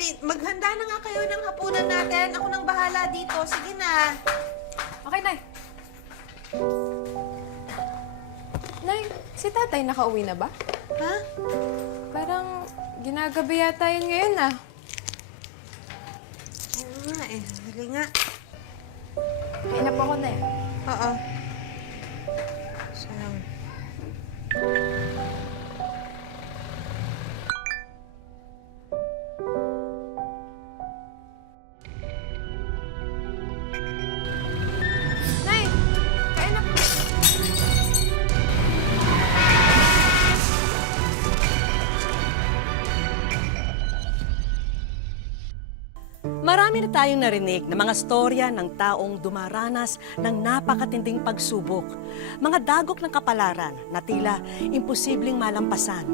Edi, maghanda na nga kayo ng hapunan natin. Ako nang bahala dito. Sige na. Okay, Nay. Nay, si tatay nakauwi na ba? Ha? Parang ginagabi yata yun ngayon ah. Oo nga eh. Hali nga. Kain na po ako, Nay. Oo. Sayang. Nay, kain na po. Marami na tayong narinig na mga storya ng taong dumaranas ng napakatinding pagsubok. Mga dagok ng kapalaran na tila imposibleng malampasan.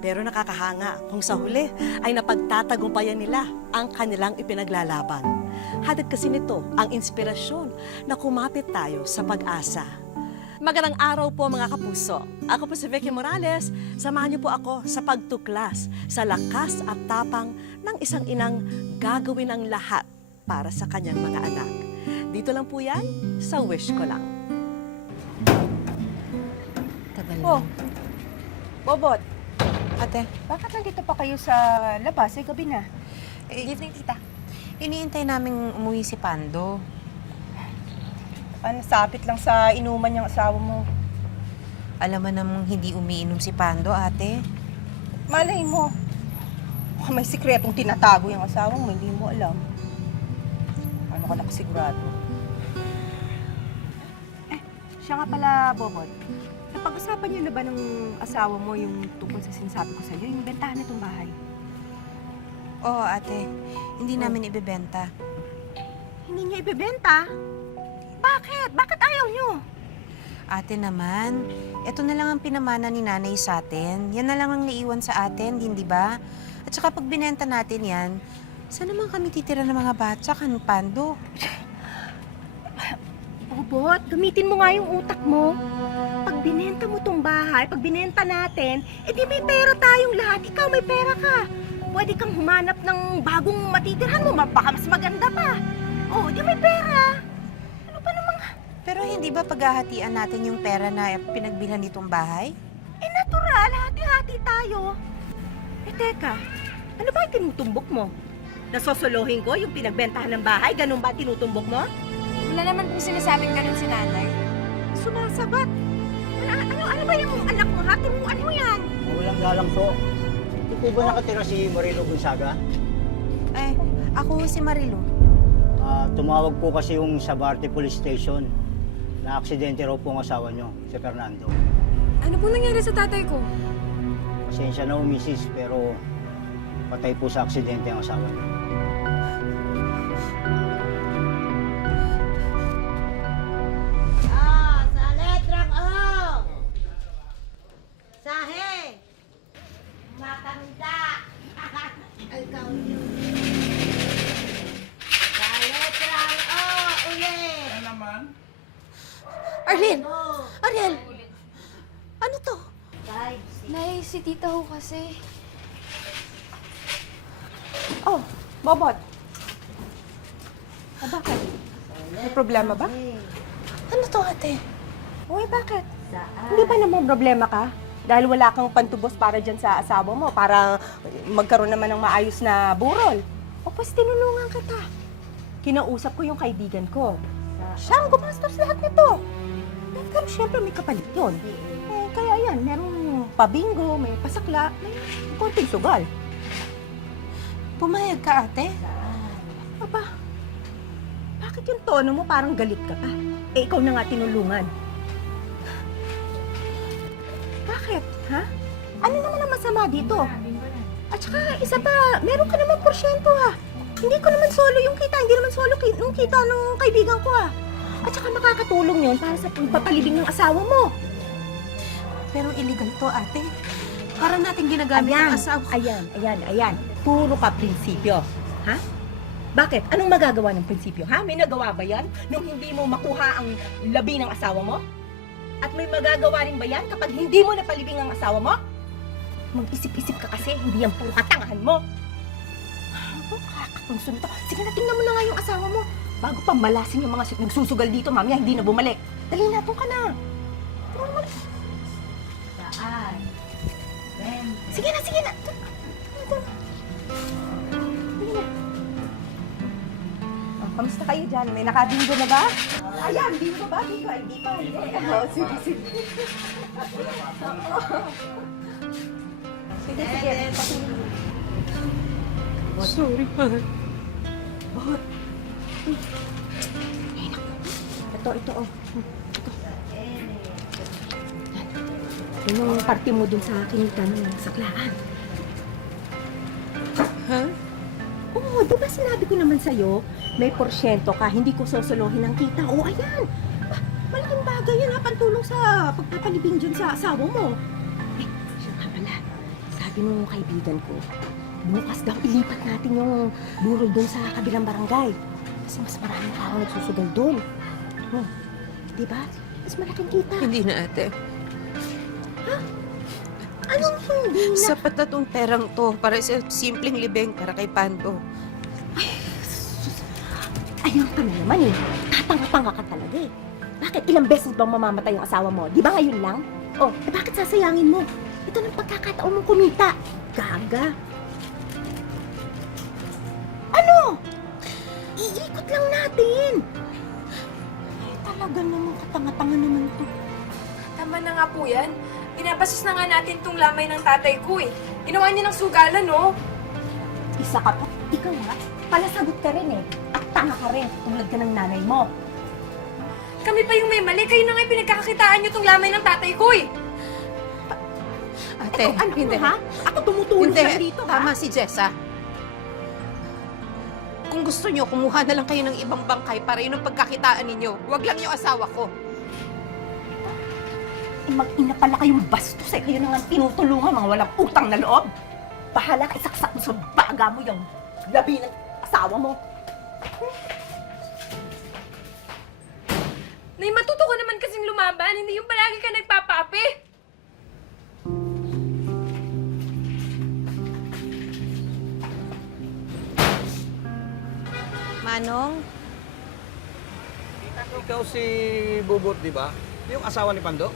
Pero nakakahanga kung sa huli ay napagtatagumpayan nila ang kanilang ipinaglalaban. Hatid kasi nito ang inspirasyon na kumapit tayo sa pag-asa. Magandang araw po mga kapuso. Ako po si Vicky Morales. Samahan niyo po ako sa pagtuklas sa lakas at tapang ng isang inang gagawin ang lahat para sa kanyang mga anak. Dito lang po yan sa Wish Ko Lang. Tagal Oh, na. Bobot, Ate, bakit nandito pa kayo sa labas? Eh, gabi na. good evening, tita. Iniintay naming umuwi si Pando. Nasapit lang sa inuman yung asawa mo. Alam mo namang hindi umiinom si Pando, ate. Malay mo. Baka may sikretong tinatago yung asawa mo, hindi mo alam. Ano ka nakasigurado? Siya nga pala, Bobot. Napag-usapan niyo na ba ng asawa mo yung tungkol sa sinasabi ko sa'yo, yung bentahan nitong bahay? Oo, ate. Hindi namin ibebenta. Hindi niya ibebenta? Bakit? Bakit ayaw niyo? Ate naman, ito na lang ang pinamana ni nanay sa atin. Yan na lang ang naiwan sa atin, hindi ba? At saka pag binenta natin yan, saan naman kami titira ng mga bata, Pando? Bobot, gamitin mo nga yung utak mo. Pag binenta mo tong bahay, pag binenta natin, edi may pera tayong lahat. Ikaw may pera ka. Pwede kang humanap ng bagong matitirhan mo. Baka mas maganda pa. Oh, di may pera. Ano pa namang... Pero hindi ba paghahatian natin yung pera na pinagbilhan nitong bahay? Eh, natural. Hati-hati tayo. Eh, teka. Ano ba yung tinutumbok mo? Nasosolohin ko yung pinagbentahan ng bahay? Ganun ba tinutumbok mo? Wala naman po sinasabing ganun si nanay. Sumasabat. Ano ba yung anak mo, ha? Turuan mo yan. Walang galang po. Hindi po ba nakatira si Marilo Gonzaga? Eh, ako si Marilu. Tumawag po kasi yung Sabarte Police Station na aksidente raw po ang asawa nyo, si Fernando. Ano po nangyari sa tatay ko? Pasensya na misis, pero patay po sa aksidente ang asawa nyo. Sa letrang O! Sahe! Matanda! Ikaw yun. Sa letrang O! Ulit! Ano naman? Arlene! Ariel! Ano to? Nay, si tita ho kasi. Oh, Bobot. Bakit? May problema ba? Ano to, ate? Uy, bakit? Hindi ba naman problema ka? Dahil wala kang pantubos para dyan sa asawa mo, para magkaroon naman ng maayos na burol. O, pues tinulungan kita. Kinausap ko yung kaibigan ko. Siya ang gumastos lahat nito. Pero syempre may kapalit yun. Eh, kaya yan, merong pabingo, may pasakla, may konting sugal. Pumayag ka, ate? Aba, bakit yung tono mo parang galit ka pa? Eh, ikaw na nga tinulungan. Bakit, ha? Ano naman ang masama dito? At saka, isa pa, meron ka naman porsyento, ha? Hindi ko naman solo yung kita, hindi naman solo yung kita ng kaibigan ko, ha? At saka makakatulong yun para sa pagpapalibing ng asawa mo. Pero illegal to, ate. Para natin ginagamit ang asawa. Ayan. Puro ka prinsipyo, ha? Bakit? Anong magagawa ng prinsipyo, ha? May nagawa ba yan nung hindi mo makuha ang labi ng asawa mo? At may magagawa rin ba yan kapag hindi mo napalibing ang asawa mo? Mag-isip-isip ka kasi, hindi yan puro katangahan mo. Naku, kakakungso nito. Sige na, tingnan mo na nga yung asawa mo. Bago pa malasin yung mga nagsusugal dito, mamaya hindi na bumalik. Dali na, doon ka na. Tingnan mo na. Saan? Ben. Sige na, sige na. Dali na. Oh, kamusta kayo dyan? May nakabingo na ba? Ayan, bingo ba? Bingo. Ay, hindi pa. Oh, sige, sige. Sige, sige. Sorry, mahal. Bahot. Ay, naku. Ito, oh. Ito. Yan yung party mo dun sa kinita ng saklaan. Ha? Oo, di ba sinabi ko naman sa'yo, may porsyento ka, hindi ko sosolohin ang kita. Oo, ayan. Malaking bagay yan ha, pantulong sa pagpapalibing dyan sa asawa mo. Eh, siya nga pala, sabi nung kaibigan ko, bukas daw ilipat natin yung burol dun sa kabilang barangay. Kasi mas maraming tao nagsusugal dun. Di ba? Mas malaking kita. Hindi na, ate. Anong hindi na? Sapat na tong perang to para sa simpleng libeng para kay Pando. Ayun ka na naman eh. Tatanga-tanga ka talaga eh. Bakit ilang beses bang mamamatay yung asawa mo? Di ba ngayon lang? Oh, eh bakit sasayangin mo? Ito ng pagkakataon mong kumita. Gaga. Ano? Iikot lang natin. Ay, talaga naman katanga-tanga naman to. Tama na nga po yan. Pinapasos na nga natin tong lamay ng tatay ko eh. Ginawa niya ng sugalan, no? Isa ka pa. Ikaw nga, palasagot ka rin eh. At tanga ka rin, tulad ka ng nanay mo. Kami pa yung may mali. Kayo na nga yung pinagkakakitaan niyo tong lamay ng tatay ko eh. Ate, Ano hindi. ha? Ako tumutulong Hindi, lang dito ha? tama si Jessa. Kung gusto nyo, kumuha na lang kayo ng ibang bangkay para yun ang pagkakitaan ninyo. Huwag lang yung asawa ko. Eh, mag-ina pala kayong bastos eh. Kayo na nga tinutulungan, mga walang utang na loob. Bahala ka, isaksak mo sa baga mo yung labi ng asawa mo. Nay, matuto ka naman kasing lumaban. Hindi yung palagi ka nagpapaapi. Manong, Ikaw si Bubot, di ba? Yung asawa ni Pando?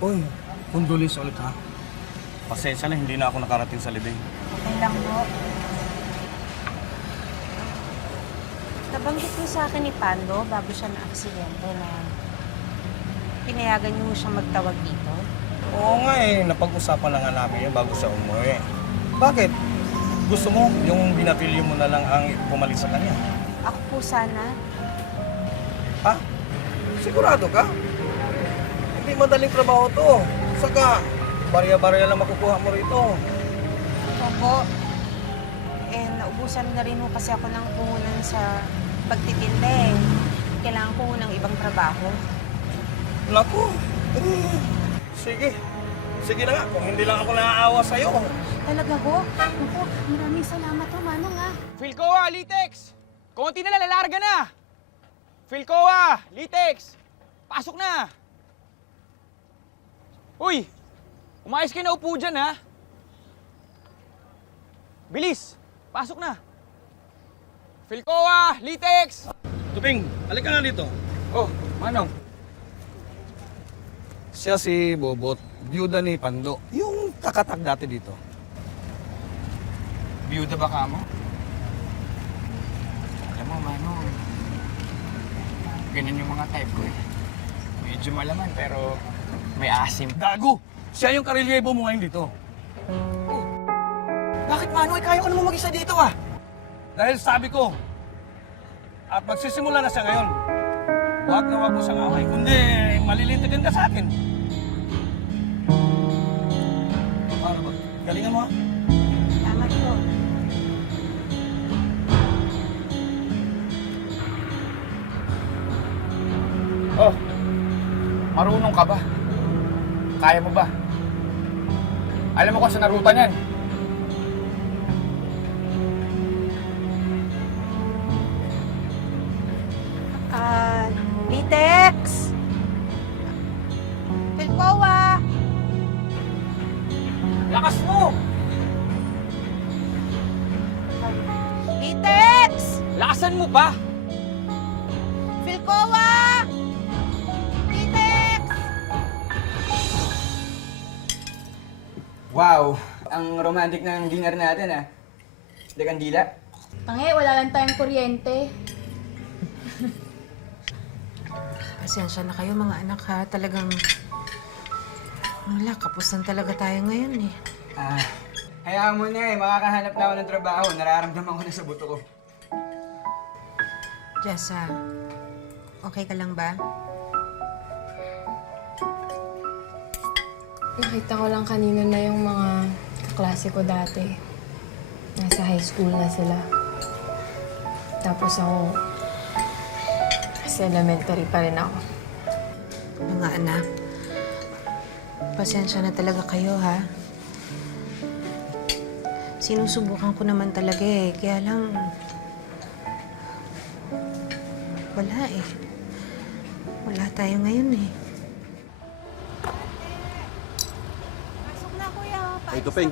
Uy, kundulis ulit ha. Pasensya na, hindi na ako nakarating sa libing. okay lang po. Nabanggit mo sa akin ni Pando bago siya na-aksidente na pinayagan niyo siyang magtawag dito. Oo nga eh, napag-usapan na nga namin yun bago siya umuwi. Bakit? Gusto mo yung binatilyo mo na lang ang pumalit sa kanya? Ako po sana. Ha? Sigurado ka? Hindi madaling trabaho to. Saka, barya-barya lang makukuha mo rito. Opo. Eh, naubusan na rin ho kasi ako ng puhunan sa pagtitinda eh. Kailangan ko ho ng ibang trabaho. Naku. Sige. Sige na nga, kung hindi lang ako naaawa sa'yo. Talaga ho? Opo, maraming salamat ho, Manong ah. Philcoa, Litex! Konti na lang, lalarga na! Philcoa, Litex! Pasok na! Uy! Umayos kayo na upo dyan, ha? Bilis! Pasok na! Philcoa, Litex! Tuping, halika nga dito. Oh, Manong. Siya si Bobot, byuda ni Pando. Yung kakatag dati dito. Biyuda ba ka mo? Alam mo, Manong, ganyan yung mga type ko eh. Medyo malaman pero may asim. Gago! Siya yung karelyebo mo ngayon dito. Bakit, Manong? Kaya ko naman mag-isa dito ah! Dahil sabi ko, at magsisimula na siya ngayon, huwag na huwag mo siyang away, kundi malilintigan ka sa akin. Para ba? Galingan mo ha? Salamat po. Oh, marunong ka ba? Kaya mo ba? Alam mo kung saan narutan yan? Litex! Philcoa! Lakas mo! Tingnan mo ba? Philcoa! Titex! Wow, ang romantic ng dinner natin ah. De kandila. Tange, wala lang tayong kuryente. Pasensya na kayo mga anak ha. Talagang... Wala, kapusan talaga tayo ngayon eh. Hayaan mo na makakahanap na ako ng trabaho. Nararamdaman ko na sa buto ko. Jessa, okay ka lang ba? Nakita ko lang kanina na yung mga kaklase ko dati. Nasa high school na sila. Tapos ako, sa elementary pa rin ako. Mga anak, pasensya na talaga kayo ha. Sinusubukan ko naman talaga eh, kaya lang... Wala eh. Wala tayo ngayon eh. Ay, Tupeng,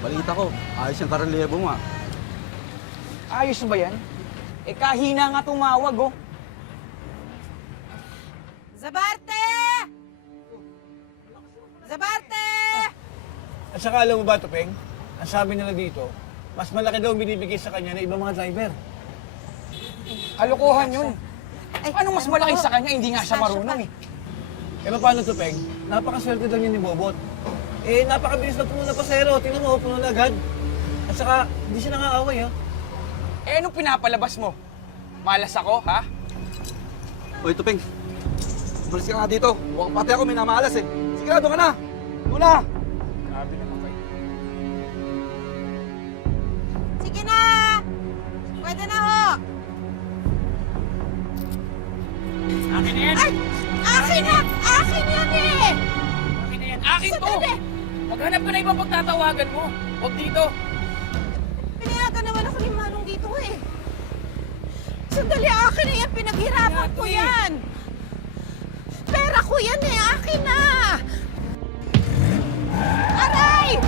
balita ko. Ayos yung karelyebo mo, ah. Ayos ba yan? Eh kahina nga tumawag oh. Zabarte! Zabarte! At saka alam mo ba, Tupeng? Ang sabi nila dito, mas malaki daw ang binibigay sa kanya ng ibang mga driver. Kalokohan yun. Ano mas malaki sa kanya? Hindi nga siya marunong eh. Eh, paano, Tupeng? Napakaswerte daw niya ni Bobot. Eh, napakabilis na puno na pasero. Tingnan mo, puno na agad. At saka, hindi siya nangaaway, ha? Eh anong pinapalabas mo? Malas ako, ha? Oy, Tupeng. Umalis ka nga dito. Mukhang pati ako may namalas, eh. Sigurado ka na. Muna! Grabe naman kayo. Sige na! Pwede na ho! Akin na yan! Ay! Akin na! Akin yan eh! Akin na yan! Akin to! Maghanap ka na ibang pagtatawagan mo. Huwag dito. Pinayagan naman ako ni Manong dito eh. Sandali, akin na yan. Pinaghirapan ko yan. Pera ko yan eh. Akin na! Aray!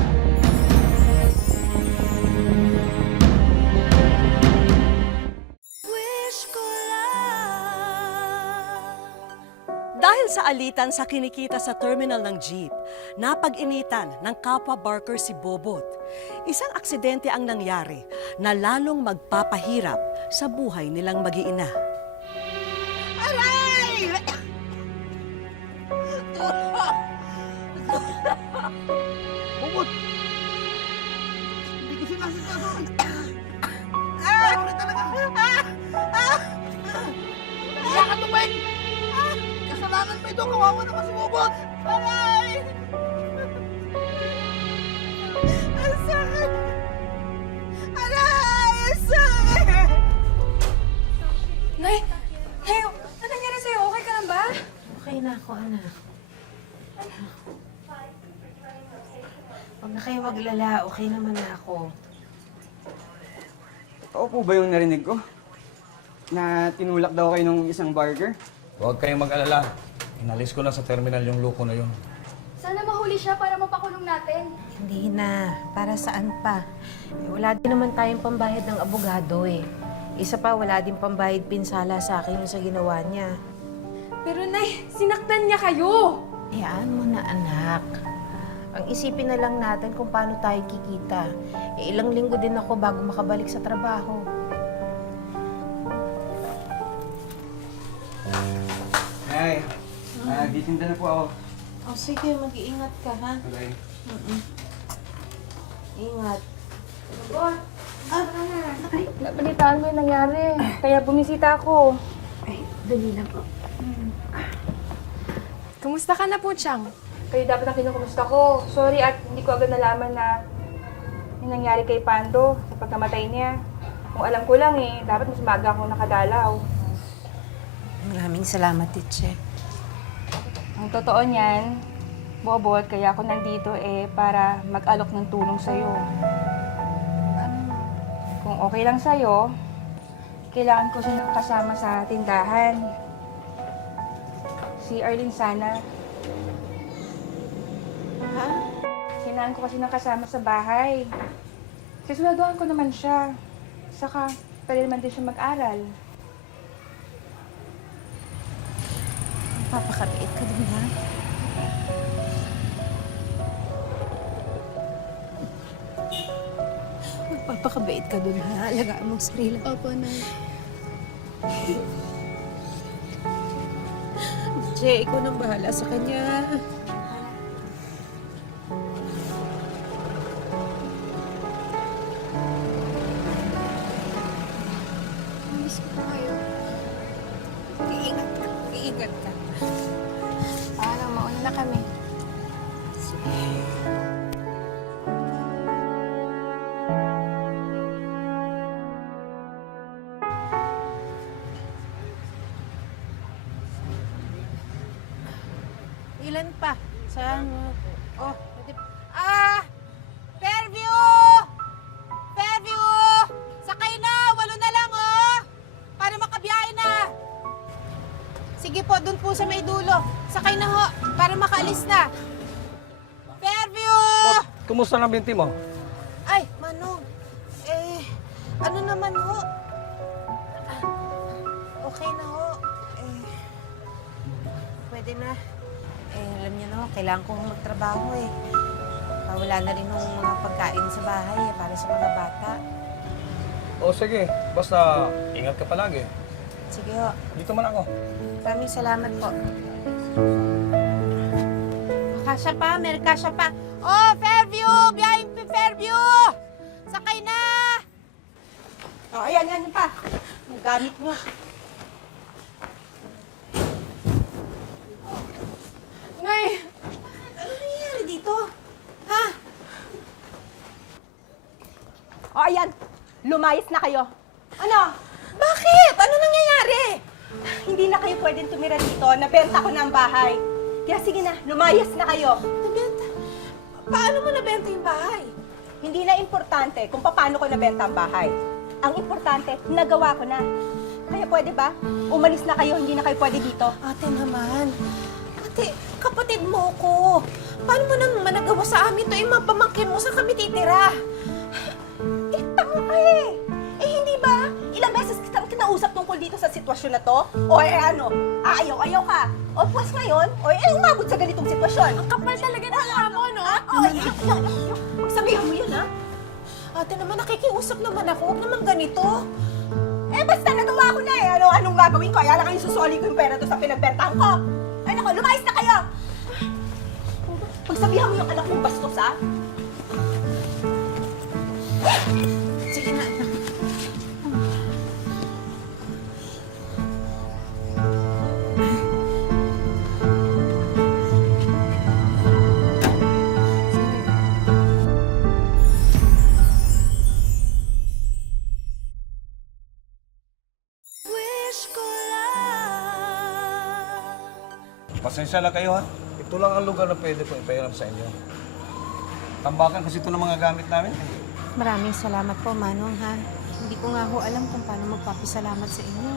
Dahil sa alitan sa kinikita sa terminal ng jeep, napag-initan ng kapwa barker si Bobot. Isang aksidente ang nangyari na lalong magpapahirap sa buhay nilang mag-iina. Aray! Bobot! Hindi ko sinasikaso. Sorry talaga. Kaya ka, Tupeng! Kasalanan mo ito. Kawawa naman si Bobot. Aray! Ang sakit! Aray! Ang sakit! Nay! Nay! Ano nangyari sa'yo? Okay ka lang ba? Okay na ako, anak. Huwag na kayo maglala, okay naman na ako. Totoo po ba yung narinig ko? Na tinulak daw kayo ng isang barker? Huwag kayong mag-alala. Inalis ko na sa terminal yung loko na yun. Sana mahuli siya para mapakulong natin. Hindi na. Para saan pa? Eh, wala din naman tayong pambayad ng abogado eh. Isa pa, wala din pambayad pinsala sa akin yung sa ginawa niya. Pero Nay, sinaktan niya kayo! Hayaan mo na, anak. Ang isipin na lang natin kung paano tayo kikita. Eh, ilang linggo din ako bago makabalik sa trabaho. Ay, nagtitinda na po ako. Oh, sige, mag-iingat ka, ha? Okay. Ingat. Balitaan mo yung nangyari. Kaya bumisita ako. Dali lang po. Kumusta ka na po, Chang? Kayo dapat ang kinukumusta ko. Sorry at hindi ko agad nalaman na yung nangyari kay Pando sa pagkamatay niya. Kung alam ko lang eh, dapat mas maaga ako nakadalaw. Maraming salamat, Titche. Ang totoo niyan, Bobot, kaya ako nandito eh para mag-alok ng tulong sa'yo. Kung okay lang sa'yo, kailangan ko siya kasama sa tindahan. Si Arlene sana. Ha? Kailangan ko kasi ng kasama sa bahay. Sisunduan ko naman siya. Saka, pwede naman din siya mag-aral. Papakabait ka dun, ha? Magpapakabait ka dun, ha? Alagaan mo ang sarili. Opo, Nay. Jay, ikaw nang bahala sa kanya. Miss ko pa kayo. Iingat ka. Iingat ka. Lang, mauna na kami. Ilan pa? Saan? Oh, Fairview! Fairview! Sakay na! 8 na lang, oh! Para makabiyahe na! Sige po, dun po sa may dulo. Sakay na ho, para makaalis na. Fairview! Kumusta na binti mo? Ay, Manong. Ano naman ho? Okay na ho. pwede na. Alam niyo na, kailangan kong magtrabaho eh. Wala na rin ng mga pagkain sa bahay para sa mga bata. O sige, basta ingat ka palagi. Sige ho. Dito man ako. Maraming salamat po. Kasya pa, may kasya pa. Oh, Fairview! Biyahing Fairview! Sakay na! Oh, ayan, yan pa. Ang gamit mo. Nay! Ano nangyayari dito? Ha? O ayan, lumayas na kayo. Ano? Bakit? Ano nangyayari? Hindi na kayo pwedeng tumira dito. Nabenta ko na ang bahay. Kaya sige na, lumayas na kayo. Nabenta? Paano mo nabenta yung bahay? Hindi na importante kung paano ko nabenta ang bahay. Ang importante, nagawa ko na. Kaya pwede ba? Umalis na kayo, hindi na kayo pwede dito. Ate naman. Ate, kapatid mo ko. Paano mo nang managawa sa amin to? Mga pamangkin mo, saan kami titira? Tama ka eh. Hindi ba? Ilang beses kitang kinausap tungkol dito sa sitwasyon na to? O ano? Ayaw ka. O pues ngayon, umabot sa ganitong sitwasyon. Ang kapal talaga ng amo, no? Sabihan mo yun, ha? Ate naman, nakikiusap naman ako. Huwag naman ganito. Basta nagawa ko na eh. Anong gagawin ko? Kaya lang kayo susoli ko yung pera to sa pinagbentahan ko. Ay nako, lumayas na kayo! Pagsabihan mo yung anak mong bastos, ha? Sige na. Pasensya lang kayo ha. Ito lang ang lugar na pwede ko ipahiram sa inyo. Tambakan kasi ito ng mga gamit namin. Maraming salamat po, Manong, ha? Hindi ko nga ho alam kung paano magpapasalamat sa inyo.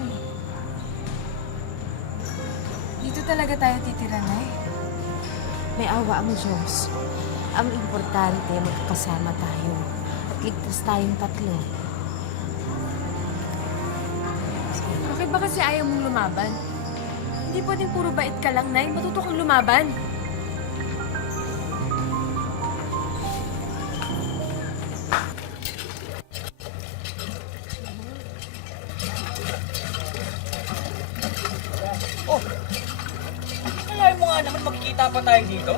Dito talaga tayo titira, Nay. May awa ang Diyos. Ang importante, magkakasama tayo. At ligtas tayong tatlo. Bakit ba kasi ayaw mong lumaban? Hindi pwedeng puro bait ka lang, Nay. Matuto kang lumaban. Kaya mo nga naman magkikita pa tayo dito.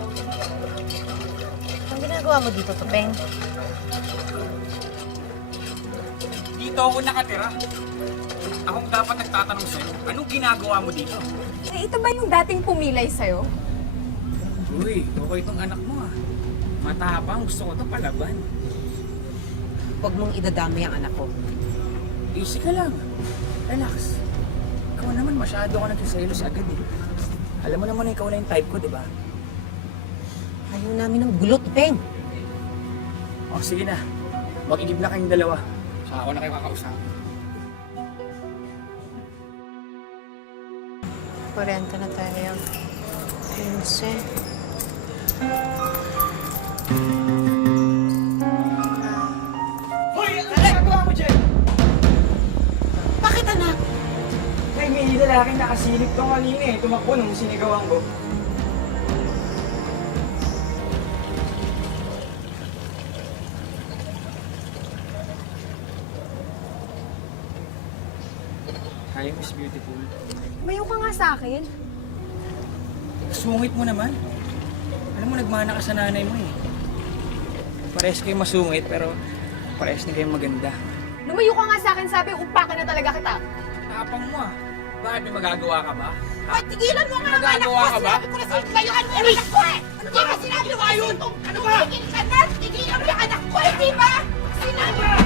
Ang ginagawa mo dito, Tupeng? Dito ako nakatira. Akong dapat nagtatanong sa'yo, anong ginagawa mo dito? Ito ba yung dating pumilay sa'yo? Uy, okay itong anak mo ah. Matapang, gusto ko ito palaban. Huwag mong idadamay ang anak ko. Easy ka lang. Relax. Ikaw naman, masyado ka nagsiselos agad eh. Alam mo naman na ikaw na yung type ko, di ba? Ayaw namin ng gulo, Tupeng. O, sige na. Mag-igib na kayong dalawa. Saka ako na kayo kakausap. 40 na tayo. 15. Hoy! Ano ginagawa mo dyan? lalaki nakasilip to kanina eh. Tumakbo nung sinigawan ko. Hi, Miss Beautiful. Mayo ka nga sa akin. Sungit mo naman. Alam mo, nagmana ka sa nanay mo eh. Parehas kayo masungit, pero parehas na kayo maganda. Lumayo ka nga sa akin, sabi, upakan na talaga kita. Tapang mo ah. Bakit may magagawa ka ba? Ay, tigilan mo nga ang anak Magagawa ko! ka ba? Sinabi ko na sa'yo, layuan mo yung anak ko eh! Hindi ba sinabi mo kasi kung tumigil ka na, tigilan mo yung anak ko, hindi ba? Sinabi mo!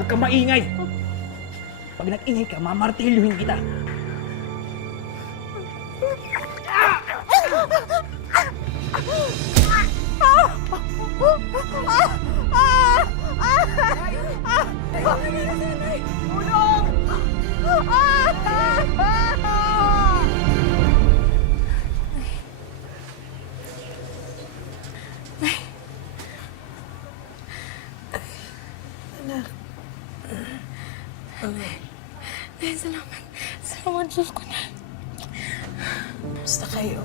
Huwag kang maingay! Pag nag-ingay ka, mamartilyuhin kita. Ay, salamat. Salamat, Diyos ko na. Basta kayo.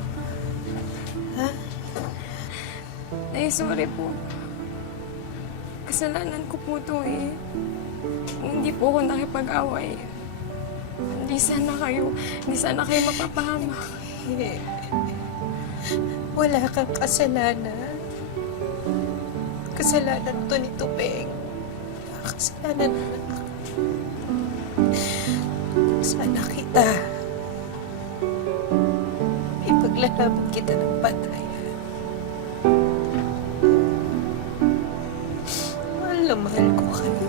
Ay, sorry po. Kasalanan ko po to eh. Hindi po ako nakipag-away. Hindi sana kayo mapapahama. Eh, wala kang kasalanan. Kasalanan to ni Tupeng. Kasalanan na. Sana kita. Ipaglalaban kita ng patayan. Mahal na mahal ko kayo.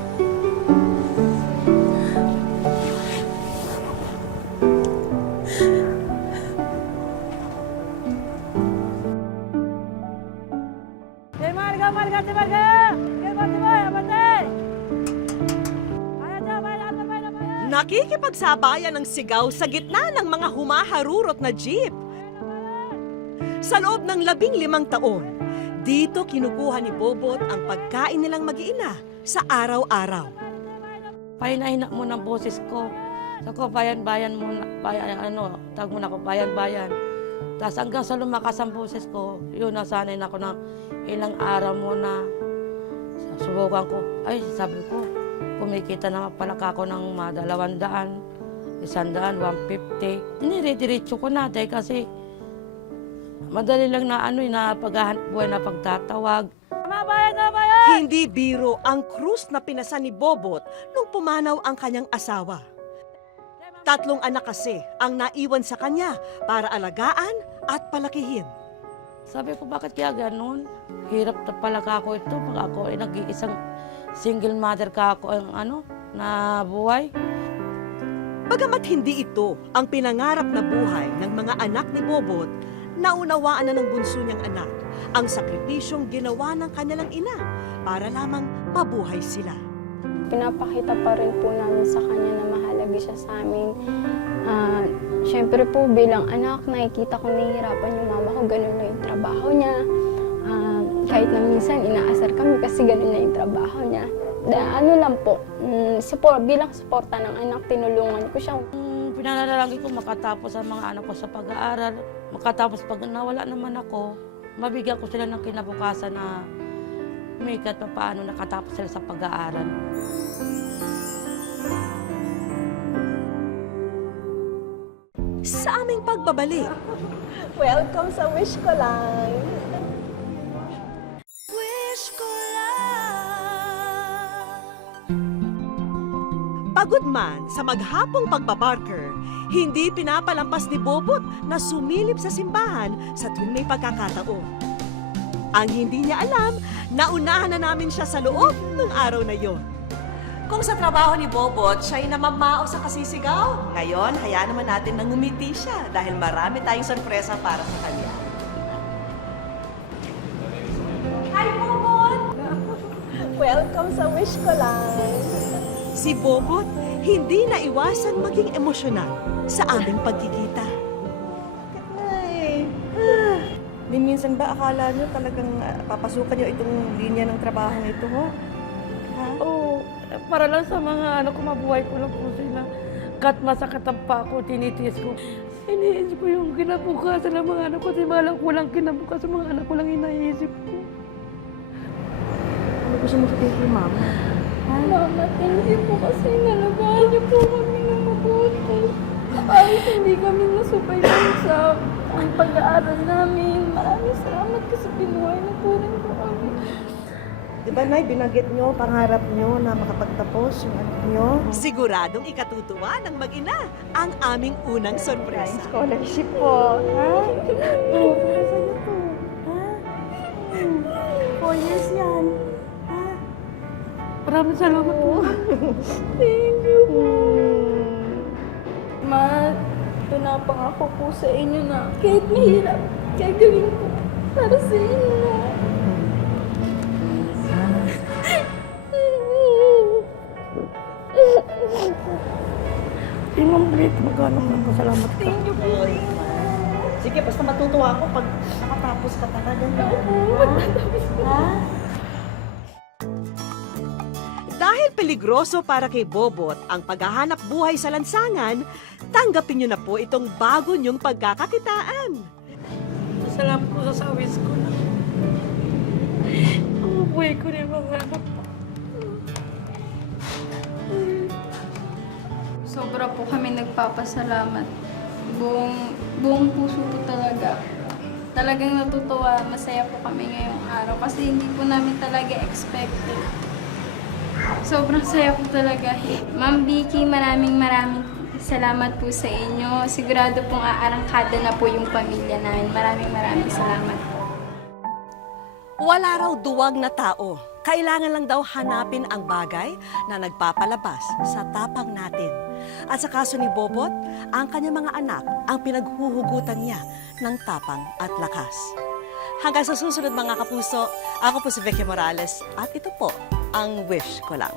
Nakikipagsabayan ng sigaw sa gitna ng mga humaharurot na jeep. Sa loob ng 15 taon, dito kinukuha ni Bobot ang pagkain nilang mag-iina sa araw-araw. Pahina-hina mo ng boses ko. Sabi ko, bayan-bayan muna, tag muna ko, bayan-bayan. Tapos hanggang sa lumakas ang boses ko, yun, nasanay na ako ng ilang araw muna. Subukan ko, ay, sabi ko, kumikita na pala ako ng 200, 100, 150. Dinire-diretso ko na dahil kasi madali lang na na paghahanap buhay na pagtatawag. Hindi biro ang krus na pinasa ni Bobot nung pumanaw ang kanyang asawa. 3 anak kasi ang naiwan sa kanya para alagaan at palakihin. Sabi ko, bakit kaya ganun? Hirap na pala ako ito. Pag ako ay nag-iisang single mother ka ako ang na buhay. Bagamat hindi ito ang pinangarap na buhay ng mga anak ni Bobot, naunawaan na ng bunso niyang anak ang sakripisyong ginawa ng kanilang ina para lamang mabuhay sila. Pinapakita pa rin po namin sa kanya na mahalaga siya sa amin. Siyempre po bilang anak, nakikita ko nahihirapan yung mama ko, ganun na yung trabaho niya. Kahit na minsan inaasar kami kasi ganun na yung trabaho niya. Ano lang po, bilang suporta ng anak, tinulungan ko siya. Pinanalangin ko makatapos ang mga anak ko sa pag-aaral. Makatapos pag nawala naman ako, mabigyan ko sila ng kinabukasan na umikat pa paano nakatapos sila sa pag-aaral. Sa aming pagbabalik, Welcome sa Wish Ko Lang. pagod man sa maghapong pagbabarker, hindi pinapalampas ni Bobot na sumilip sa simbahan sa tuwing may pagkakataon. Ang hindi niya alam, naunahan na namin siya sa loob ng araw na yon. Kung sa trabaho ni Bobot, siya'y namamao sa kasisigaw. Ngayon, hayaan naman natin na ngumiti siya dahil marami tayong sorpresa para sa kanya. Hi, Bobot! Welcome sa wish ko lang. Si Bobot, hindi naiwasang maging emosyonal sa aming pagkikita. Di minsan ba akala nyo talagang papasukan nyo itong linya ng trabaho nito, ho? Oo, para lang sa mga ko, mabuhay ko lang po sila. Kahit masakit ang pa ako, tinitiis ko. Iniisip ko yung kinabukasan ng mga anak ko. Di malang ko lang kinabukasan ng mga anak ko lang iniisip ko. Ano gusto mo sabihin kay mama? Mama, thank you po kasi nalabahan niyo po kami ng mabuti. Kahit hindi kami nasubay lang sa ang pag-aaral namin. Maraming salamat kasi pinuhay na po rin po kami. Di ba, Nay, binanggit nyo, pangarap nyo na makapagtapos yung anak nyo? Siguradong ikatutuwa ng mag-ina ang aming unang sorpresa. Scholarship po, ha? Oo, para sa'yo to. Ha? 4 years yan. Ha? Maraming salamat po. Thank you po. Ma, pinapangako po sa inyo na kahit mahirap, gagawin ko para sa inyo. Hindi mo mabit, magkano po. Salamat ka. Thank you po. Sige, basta matutuwa ako pag nakatapos ka talaga. Dahil peligroso para kay Bobot ang paghahanap buhay sa lansangan, tanggapin niyo na po itong bago niyong pagkakakitaan. Salamat po sa sawis ko na. Ang buhay ko rin mga anak ko. Sobra po kami nagpapasalamat. Buong puso po talaga. Talagang natutuwa, masaya po kami ngayong araw kasi hindi po namin talaga expected. Sobrang saya po talaga. Ma'am Vicky, maraming salamat po sa inyo. Sigurado pong aarangkada na po yung pamilya namin. Maraming salamat po. Wala raw duwag na tao. Kailangan lang daw hanapin ang bagay na nagpapalabas sa tapang natin. At sa kaso ni Bobot, ang kanyang mga anak ang pinaghuhugutan niya ng tapang at lakas. Hanggang sa susunod mga kapuso, ako po si Vicky Morales at ito po ang Wish Ko Lang.